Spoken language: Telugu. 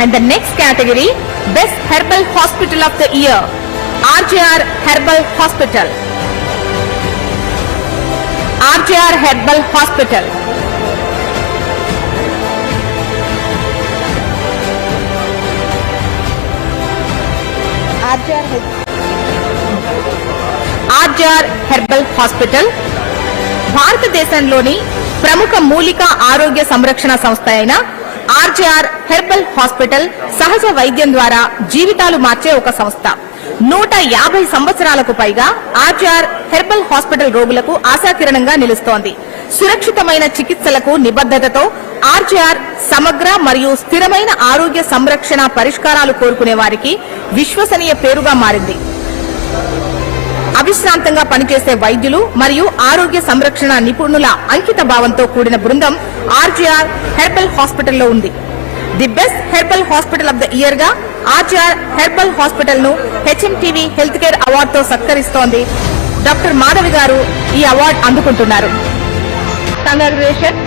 And the next category, Best Herbal Hospital of the Year, RJR Herbal Hospital. RJR Herbal Hospital. RJR Herbal Hospital. భారతదేశంలోని ప్రముఖ మూలిక ఆరోగ్య సంరక్షణ సంస్థ అయిన ఆర్జేఆర్ హెర్బల్ హాస్పిటల్ సహజ వైద్యం ద్వారా జీవితాలు మార్చే ఒక సంస్థ. 150 సంవత్సరాలకు పైగా ఆర్జేఆర్ హెర్బల్ హాస్పిటల్ రోగులకు ఆశాకిరణంగా నిలుస్తోంది. సురక్షితమైన చికిత్సలకు నిబద్ధతతో ఆర్జేఆర్ సమగ్ర మరియు స్థిరమైన ఆరోగ్య సంరక్షణ పరిష్కారాలు కోరుకునే వారికి విశ్వసనీయ పేరుగా మారింది. అవిశ్రాంతంగా పనిచేసే వైద్యులు మరియు ఆరోగ్య సంరక్షణ నిపుణుల అంకిత భావంతో కూడిన బృందం ఆర్జేఆర్ హెర్బల్ హాస్పిటల్లో ఉంది. The best herbal hospital of the year గా ఆర్జేఆర్ హెర్బల్ హాస్పిటల్ ను హెచ్ఎంటీవీ హెల్త్ కేర్ అవార్డుతో సత్కరిస్తోంది. డాక్టర్ మాధవి గారు ఈ అవార్డు అందుకుంటున్నారు. కంగ్రాచులేషన్.